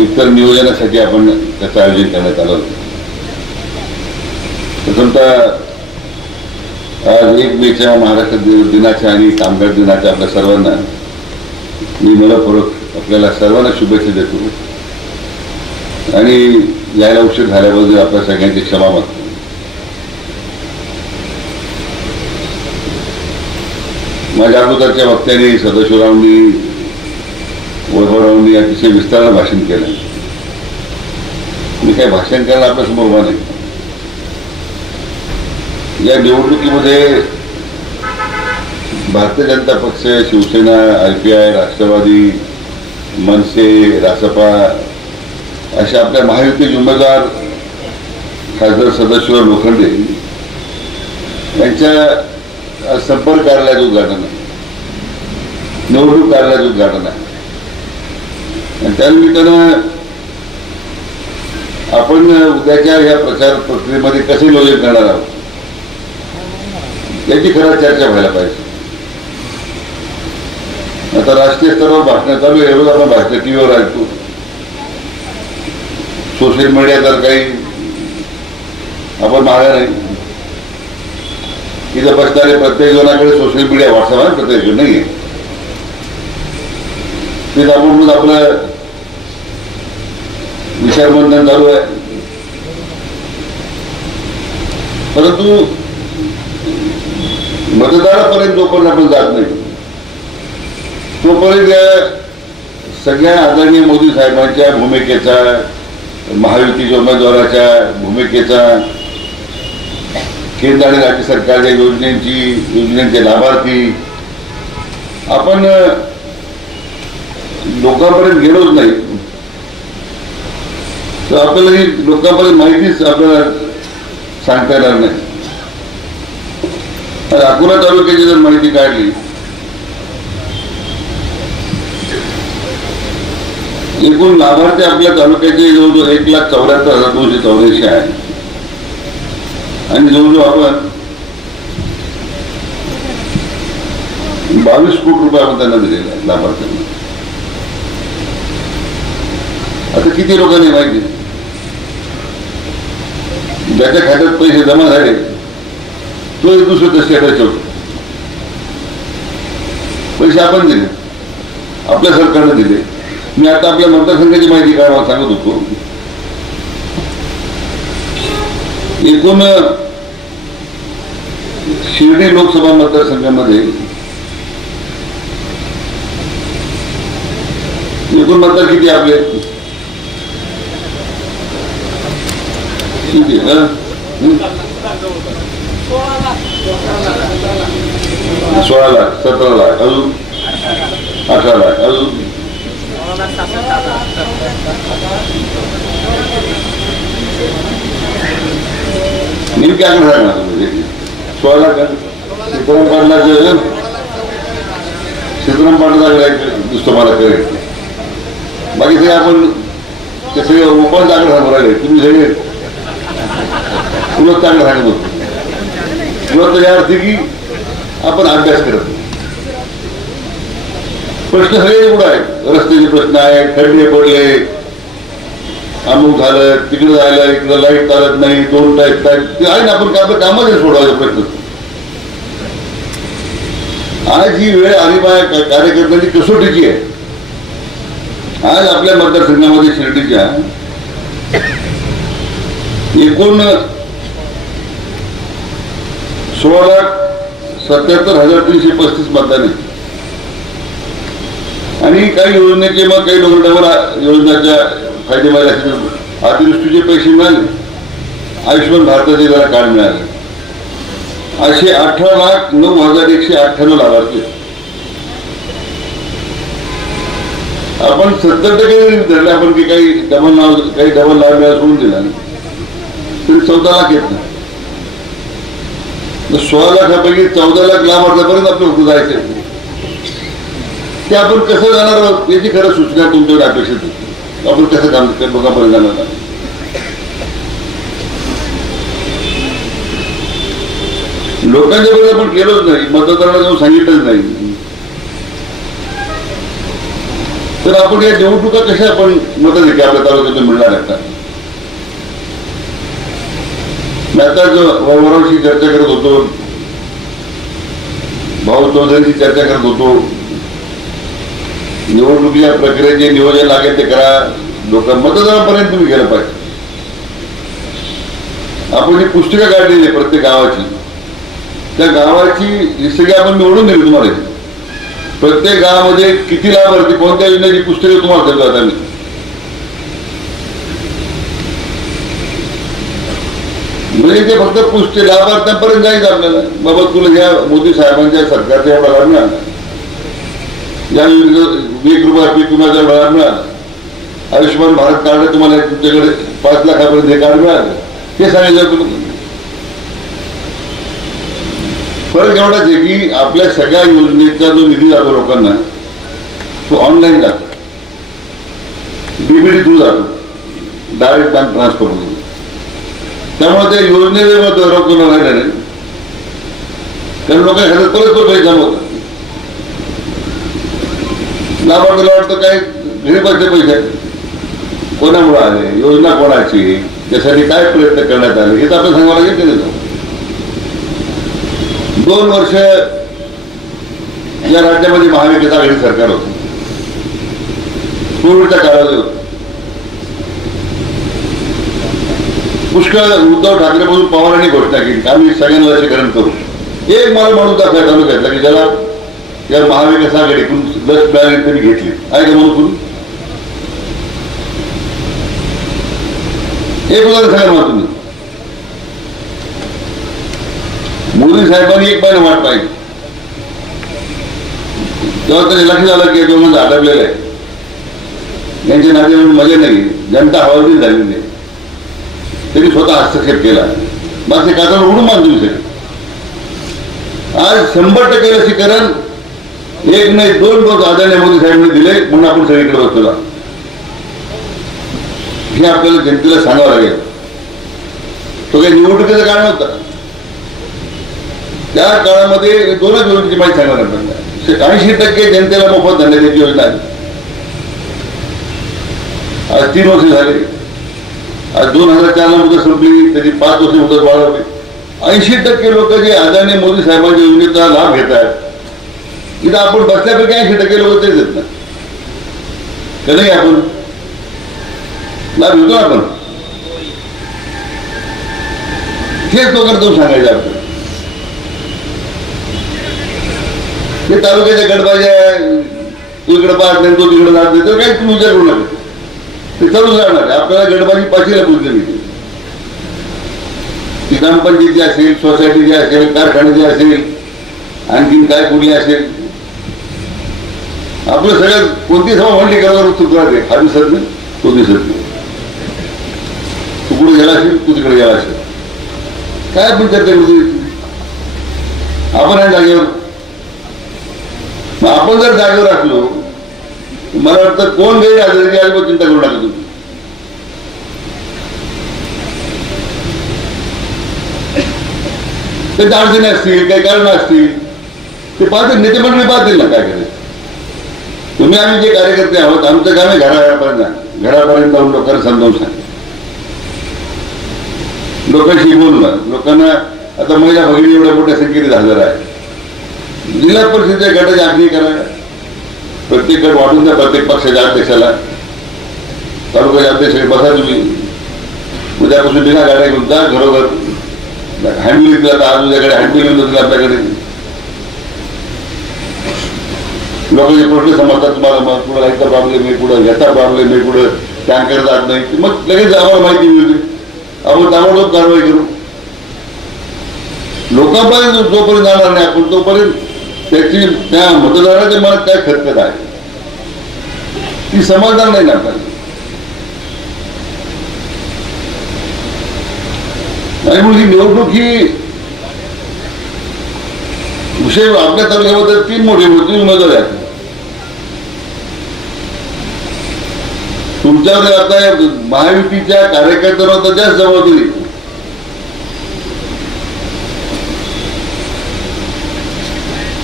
इतर नियोजनासाठी आपण त्याचं आयोजन करण्यात आलं होतं. प्रथमतः आज एक मेच्या महाराष्ट्र दिनाच्या आणि कामगार दिनाच्या आपल्या सर्वांना मी मनपूर्वक आपल्याला सर्वांना शुभेच्छा देतो. आणि यायला उशीर झाल्याबद्दल आपल्या सगळ्यांची क्षमा मागतो. माझ्या अगोदरच्या वक्त्याने सदाशिवरावनी त्यांनी अतिशय विस्तारात भाषण केलं. मी काय भाषण करायला आपल्यासमोर उभा नाही या निवडणुकीमध्ये Bharatiya Janata Paksha Shivsena I P I Rashtrawadi Manse Rasapa अशा आपल्या महायुतीचे उमेदवार खासदार सदाशिव लोखंडे यांच्या संपर्क कार्यालयाचं उद्घाटन आहे. निवडणूक कार्यालयाचं उद्घाटन आहे. आणि त्यानिमित्तानं आपण उद्याच्या या प्रचार प्रक्रियेमध्ये कसे नियोजन करणार आहोत? याची खरं चर्चा व्हायला पाहिजे. आता राष्ट्रीय स्तरावर भाषणं चालू आहे आपण भाषण टीव्हीवर ऐकतो. सोशल मीडिया तर काही आपण मागा नाही इथं बसणारे प्रत्येक जणाकडे सोशल मीडिया व्हॉट्सअप आहे प्रत्येक जण नाही तिथं आपण आपलं विचारमंथन चालू आहे. परंतु मतदारापर्यंत जोपर्यंत आपण जात नाही तोपर्यंत या सगळ्या आदरणीय मोदी साहेबांच्या भूमिकेचा महायुतीच्या उमेदवाराच्या भूमिकेचा केंद्र आणि राज्य सरकारच्या योजनेची योजनेचे लाभार्थी आपण लोकांपर्यंत गेलोच नाही. तर आपल्याला ही लोकांपर्यंत माहितीच आपल्याला सांगता येणार नाही. अकोला तालुक्याची जर माहिती काढली एकूण लाभार्थी आपल्या तालुक्याचे जवळजवळ एक लाख चौऱ्याहत्तर हजार दोनशे चौऱ्याऐंशी आहे आणि जवळजवळ आपण बावीस कोटी रुपये आपण त्यांना दिलेले आहेत लाभार्थ्यांना. आता किती लोकांनी माहिती ज्याच्या खात्यात पैसे जमा झाले तो एक दुसरं स्टेटस ठेवतो. पैसे आपण दिले. आपल्या सरकारने दिले. मी आता आपल्या मतदारसंघाची माहिती काय मला सांगत होतो. एकूण शिर्डी लोकसभा मतदारसंघामध्ये एकूण मतदार किती आपले? किती हं? सोळा लाख सतरा लाख अजून अठरा लाख अजून नेमकी आकडे सांगा म्हणजे सोळा लाख सीताराम पाटलाचं सीताराम पाटलाचा आकडे दिसतो मला करेल बाकी ते आपण ते सगळे ओपन आकडे सांगू राहिले तुम्ही सगळे तुला चांगलं सांगत होतो तुला या अर्थी की आपण अभ्यास करत प्रश्न सगळे एवढं आहे रस्त्याचे प्रश्न आहे खड्डे पडले. अमुक झालं तिकडे जायला इकडं लाइट चालत नाही दोन टाईप टाईप ते आहे ना आपण आपलं कामच आहे सोडवायचा प्रश्न आज ही वेळ आणीबाया कार्यकर्त्यांची कसोटीची आहे. आज आपल्या मतदारसंघामध्ये शिर्डीच्या एकूण सोळा लाख सत्याहत्तर हजार तीनशे पस्तीस मतदान आणि काही योजनेचे मग काही डोंगरावर योजनेच्या फायदेमध्ये मिळाले अतिवृष्टीचे पैसे मिळाले. आयुष्यमान भारताचे जरा कार्ड मिळाले. असे अठरा लाख नऊ हजार एकशे अठ्ठ्याण्णव लाभार्थी आपण सत्तर टक्के धरले आपण की काही डबल नाव काही डबल लाभ मिळाला सोडून दिला तरी चौदा लाख येत नाही. सोळा लाखापैकी चौदा लाख लाभार्थ्यापर्यंत आपलं होतं जायचं ते आपण कसं जाणार आहोत याची खरं सूचना तुमच्याकडे अपेक्षित होती. आपण कसं काम बघा लोकांपर्यंत जाणार लोकांच्या पर्यंत आपण गेलोच नाही मतदारांना जाऊन सांगितलंच नाही. तर आपण या निवडणुका कशा आपण मत आपल्या तालुक्यातून मिळणार आहेत का मी आता चर्चा करत होतो. भाऊ चौधरीशी चर्चा करत होतो. निवडणुकीच्या प्रक्रियेचे नियोजन लागेल ते करा. लोक मतदानापर्यंत तुम्ही गेलं पाहिजे. आपण जी पुस्तिका काढलेली आहे प्रत्येक गावाची त्या गावाची ही सगळी आपण निवडून दिली तुम्हाला. प्रत्येक गावामध्ये किती लाभार्थी कोणत्या योजनेची पुस्तके तुम्हाला देतो आता मी? म्हणजे ते फक्त पुष्टी लाभार्थ्यांपर्यंत जायचं आपल्याला. बाबा तुला या मोदी साहेबांच्या सरकारच्या एवढा लाभ मिळाला. या योजनेचा एक रुपया पीक विम्याचा एवढा लाभ मिळाला. आयुष्यमान भारत कार्ड तुम्हाला तुमच्याकडे पाच लाखापर्यंत हे कार्ड मिळालं. हे सांगायचं तुम्ही फरक एवढाच आहे की आपल्या सगळ्या योजनेचा जो निधी जातो लोकांना तो ऑनलाईन जातो. डीबीडी थ्रू जातो. डायरेक्ट बँक ट्रान्सफर होतो. त्यामुळे त्या योजनेचे मग रोखून राहिलं नाही कारण लोक ह्याचा परत पैसा होता लाभार्थीला वाटतं काय घरी पैसे कोणामुळे आले? योजना कोणाची? त्यासाठी काय प्रयत्न करण्यात आले? हे तर आपण सांगायला लागेल की दोन वर्ष या राज्यामध्ये महाविकास आघाडी सरकार होतं. कोविडच्या काळामध्ये पुष्कळ उद्धव ठाकरे म्हणून पवारांनी घोषणा केली. आम्ही सगळ्यांना लसीकरण करू. एक मला म्हणून दाखवायला चालू घेतला की ज्याला या महाविकास आघाडीकडून लस मिळाली त्यांनी घेतली. आहे का म्हणून एक उदाहरण सांगा मला तुम्ही मोदी साहेबांनी एक महिना वाट पाहिजे तेव्हा त्याने लक्ष झालं की दोन म्हणजे अडकलेलं आहे यांच्या नातेवाईक मजा नाही. जनता हवालदिल झालेली आहे. त्यांनी स्वतः हस्तक्षेप केला. बाकी ते कातड उडून बांधून सगळे आज शंभर टक्के लसीकरण एक नाही दोन डोस आदरणीय मोदी साहेबांनी दिले म्हणून आपण सगळीकडे बसतो हे आपल्याला जनतेला सांगावं लागेल. तो काही निवडणुकीचं कारण होता. त्या काळामध्ये दोनच योजनेची माहिती सांगायला ऐंशी टक्के जनतेला मोफत धंद्याची योजना आली आज तीन वर्ष झाले. दोन हज़ार चारला मुदत संपली त्याची पाच वर्ष मुदत वाढवली ऐंशी टक्के लोक जे आदरणीय मोदी साहेबांच्या योजनेचा लाभ घेत आहेत इथं आपण बसल्यापैकी ऐंशी टक्के लोक तेच का नाही आपण लाभ घेतो आपण हेच जाऊन सांगायचं आपण हे तालुक्याच्या तू इकडे पाहत नाही तो तिकडे जात नाही तर काही तुम्ही विचार करू नका ते चालू राहणार आपल्याला गडबाजी पाचीला पुजलेली ती ग्रामपंचायती असेल सोसायटीची असेल कारखान्याची असेल आणखीन काय कुठली असेल? आपलं सगळ्यात कोणती सभा म्हणली करावर चुक राहते हा दिसत नाही तो दिसत नाही तू कुठे गेला असेल? तू तिकडे गेला असेल. काय आपण चर्चा आपण आहे जागेवर. मग आपण जर जागेवर असलो मला वाटतं कोण गैरहजर की अजिबात चिंता करू नका तुम्ही त्यांच्या अडचणी असतील काही कारण असतील ते पाहतील नेते मंडळी पाहतील ना काय करायचं. तुम्ही आम्ही जे कार्यकर्ते आहोत आमचं काम आहे घराघरापर्यंत जा. घरापर्यंत जाऊन लोकांना समजावून सांग लोकांशी बोलणं. लोकांना आता महिला भगिनी एवढ्या मोठ्या संख्येने हजर आहे जिल्हा परिषदेच्या गटाची आखणी करा प्रत्येक गट वाटून द्या प्रत्येक पक्षाच्या अध्यक्षाला. तालुक्याच्या अध्यक्षाने बसा तुम्ही. म्हणजे उद्यापासून बिना गाड्या घेऊन जा घरोघर. हँडबिल दिला तर आज उद्याकडे हँडबिल येऊन दिला आपल्याकडे. लोकांचे प्रश्न समजतात तुम्हाला मग पुढं लाईटचा प्रॉब्लेम आहे पुढं याचा प्रॉब्लेम आहे पुढं टँकर जात नाही मग लगेच आम्हाला माहिती मिळते आपण ताबडतोब कारवाई करू. लोकांपर्यंत जोपर्यंत जाणार नाही आपण तोपर्यंत त्याची त्या मतदाराच्या मनात काय खतखत आहे? ती समजणार नाही ना आपल्याला. आणि म्हणून ही निवडणूक ही विषय आपल्या तालुक्यामध्ये तीन मोठे मोठे उमेदवार आहेत. तुमच्यावर आता महायुतीच्या कार्यकर्त्यांना तर जास्त जबाबदारी.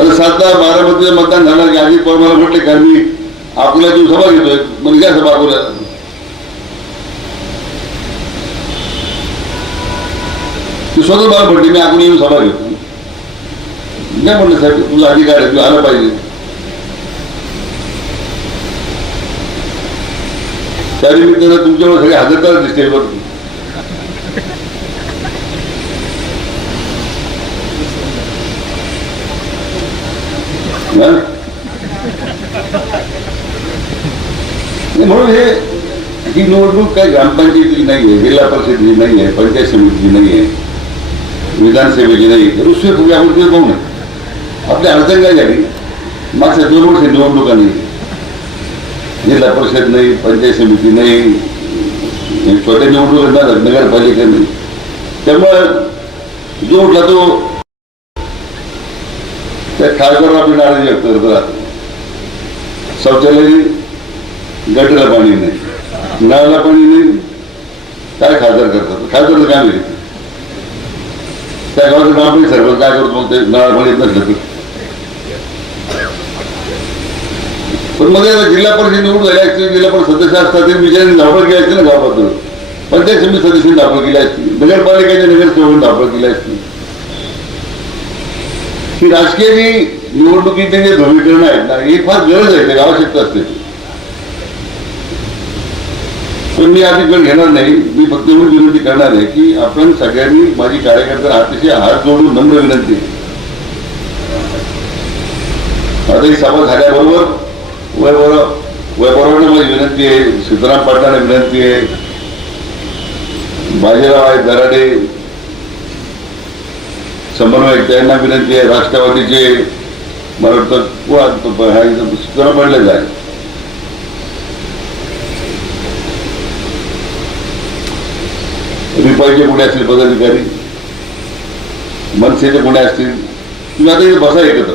आता सात दहा बारामतीचं मतदान झालं की आधी पवार मला म्हटले कारण मी अकोल्याची सभा घेतोय. म्हणजे काय सभा अकोल्या ती स्वतः मला म्हटली मी अकोला येऊन सभा घेतो. नाही म्हणलं साहेब तुझा अधिकार आहे तू आलं पाहिजे. त्या निमित्तानं तुमच्यावर सगळे हजरदार दिसते बरं. हा? म्हणून हे ही निवडणूक काही ग्रामपंचायतीची नाही आहे जिल्हा परिषदेची नाही आहे पंचायत समितीची नाही आहे विधानसभेची नाही आहे. रुसवे फुगे आपण तिथे पाहू नये आपली अडचण काय झाली? मागच्या दोन वर्ष निवडणुका नाही. जिल्हा परिषद नाही पंचायत समिती नाही. हे छोट्या निवडणुका नगरपालिका नाही. त्यामुळं जो उठला तो त्या खासदार आपली नाराजी व्यक्त करत राहतो. शौचालय गटरीला पाणी नाही. नळाला पाणी नाही. काय खासदार करतात? खासदार काय नाही. त्या गावाचं ग्रामपंचायत सरपंच काय करतो मग ते? नळाला पाणी येत नसलं पण मग जिल्हा परिषद निवडून झाल्या असते जिल्हा परिषद सदस्य असतात ते बिचारांनी धावपळ केली असते ना गावाबद्दल पंचायत समिती सदस्यांनी धावपळ केली असती. नगरपालिकेच्या नगरसेवकांनी धावपळ केली असती. ही राजकीय जी निवडणुकीचे जे ध्रुवीकरण आहेत ना ही फार गरज आहे त्याची आवश्यकता असते. पण मी आधी पण घेणार नाही. मी फक्त एवढी विनंती करणार आहे की आपण सगळ्यांनी माझी कार्यकर्ता अतिशय हात जोडून नम्र विनंती. आहे. आता ही सभा झाल्याबरोबर वयबरोबर वयबरोबर माझी विनंती आहे. सीताराम पाटलांना विनंती आहे. बाजीराव आहे दराडे समन्वयक त्यांना विनंती आहे राष्ट्रवादीचे मला वाटतं कोण हा इथं आहे. रिपाईचे पुणे असतील पदाधिकारी? मनसेचे पुणे असतील? तुम्ही आता इथे बसा एकत्र.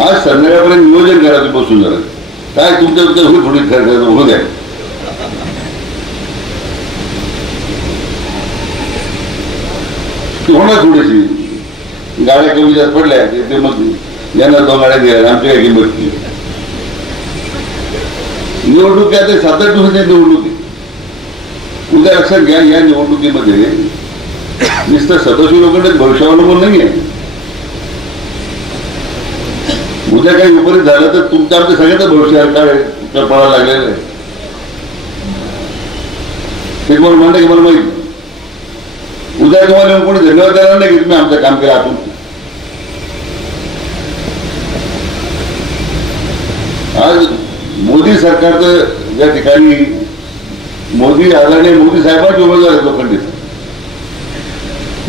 आज संध्याकाळपर्यंत नियोजन करा तुम्ही बसून जरा काय तुमच्या तुमच्या होईल थोडी होऊ द्या. ती होणार थोडीशी गाड्या कमी जास्त पडल्या ते ते मग यांना दोन गाड्या दिल्या आमच्या काही किंमत निवडणूक आहे सात आठ दिवसाच्या निवडणूक. आहे उद्या लक्षात घ्या या निवडणुकीमध्ये नुसतं सदस्य लोकांना भविष्यावलंबून नाही आहे उद्या काही विपरीत झालं तर तुमच्या आमच्या सगळ्यांचं भविष्य काय पडायला लागलेलं आहे. ते तुम्हाला म्हणणं की? मला माहिती उद्या तुम्हाला कोणी धन्यवाद देणार नाही की तुम्ही आमचं काम केलं आतून? आज मोदी सरकारचं ज्या ठिकाणी मोदी आदरणीय मोदी साहेबांचे उमेदवार आहेत लोखंडे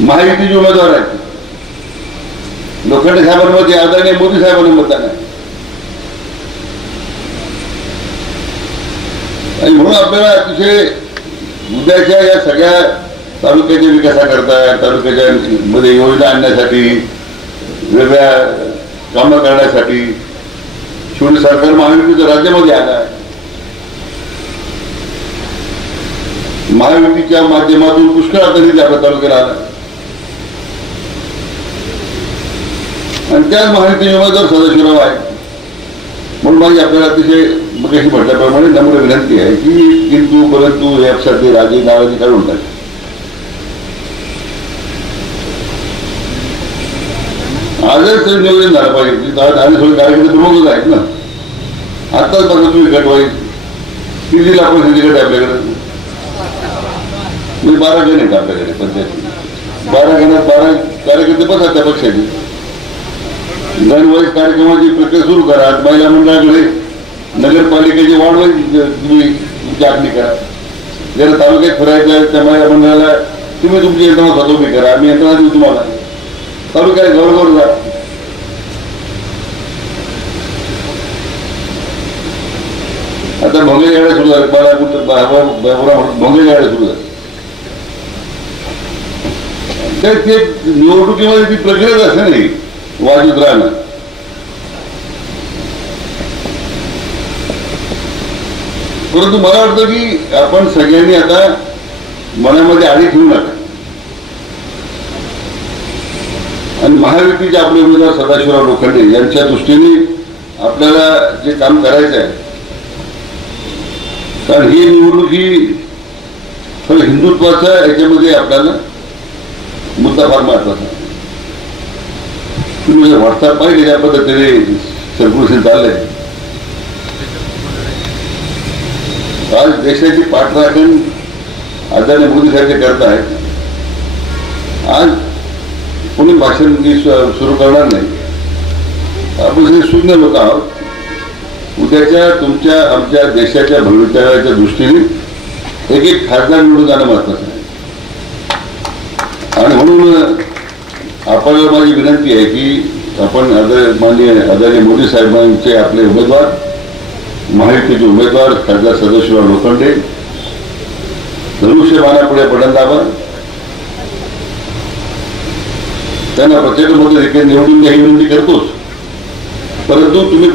महायुतीचे उमेदवार आहेत. लोखंडे साहेबांमध्ये आदरणीय मोदी साहेबांना मतदान आहे. आणि म्हणून आपल्याला अतिशय उद्याच्या या सगळ्या तालुक्याच्या विकासाकरता तालुक्याच्या मध्ये योजना आणण्यासाठी वेगळ्या कामं करण्यासाठी शेवटी सरकार महायुतीचं राज्यामध्ये आलं आहे. महायुतीच्या माध्यमातून पुष्कळ निधी आपल्या तालुक्याला आला आणि त्याच महायुती उमेदवार सदाशिवराव आहे म्हणून माझी आपल्याला अतिशय मगाशी म्हटल्याप्रमाणे नम्र विनंती आहे की, किंतु परंतु यासाठी राजे नाराजी काढून आजच ते नियोजन झालं पाहिजे. आज आणि कार्यक्रम आहेत ना. आत्ताच बघा तुम्ही गटवाई किती जिल्हा परिषदेची गट आहे आपल्याकडे. म्हणजे बारा गण आहेत आपल्याकडे पंचायत बारा गणात बारा कार्यकर्ते बसतात त्या पक्षाचे गणवाईज कार्यक्रमाची प्रक्रिया सुरू करा. महिला मंडळाकडे नगरपालिकेची वाढवाईज तुम्ही तुमची करा. जर तालुक्यात फिरायचं आहे त्या महिला मंडळाला तुम्ही तुमची यंत्रणा स्वतः उभी करा. आम्ही यंत्रणा देऊ तुम्हाला. तालुक्यात गौरव जा आता भोंगे गाड्या सुरू झाल्या बारा कुठं भोंगे गाड्या सुरू झाले. तर ते निवडणुकीमध्ये ती प्रक्रियाच असते नाही. वाजत राहणं. परंतु मला वाटतं की आपण सगळ्यांनी आता मनामध्ये आडी ठेवू नका. आणि महायुतीचे आपले उमेदवार सदाशिवराव लोखंडे यांच्या दृष्टीने आपल्याला जे काम करायचं आहे कारण ही निवडणूक ही हिंदुत्वाचा याच्यामध्ये आपल्याला मुद्दा फार महत्त्वाचा तुम्ही व्हॉट्सअप पाहिजे ज्या पद्धतीने सर्क्युलेशन चाललंय आज देशाची पाठराखण आदरणीय मोदी साहेब करत आहेत आज कोणी भाषण मी सुरू करणार नाही. आपण जे शून्य लोक आहोत. उद्याच्या तुमच्या आमच्या देशाच्या भवितव्याच्या दृष्टीने एक एक खासदार निवडून जाणं महत्वाचं आहे. आणि म्हणून आपल्याला माझी विनंती आहे की आपण आदर माननीय आदरणीय मोदी साहेबांचे आपले उमेदवार महायुतीचे उमेदवार खासदार सदाशिवराव लोखंडे धनुष्यबाणापुढे पडंदावर त्यांना प्रचंड निवडून ही विनंती करतोच. परंतु तुम्ही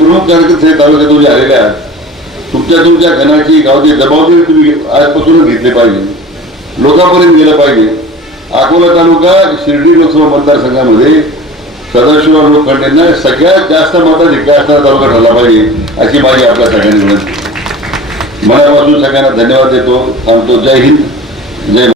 तालुक्यातून तुमच्या तुमच्या घराची गावची जबाबदारी तुम्ही आजपासूनच घेतली पाहिजे. लोकांपर्यंत गेलं पाहिजे. अकोला तालुका शिर्डी लोकसभा मतदारसंघामध्ये सदाशिवराव लोखंडेंना सगळ्यात जास्त मताधिक्य असणारा तालुका ठरला पाहिजे, अशी माझी आपल्या सगळ्यांनी विनंती. मनापासून सगळ्यांना धन्यवाद देतो. जय हिंद. जय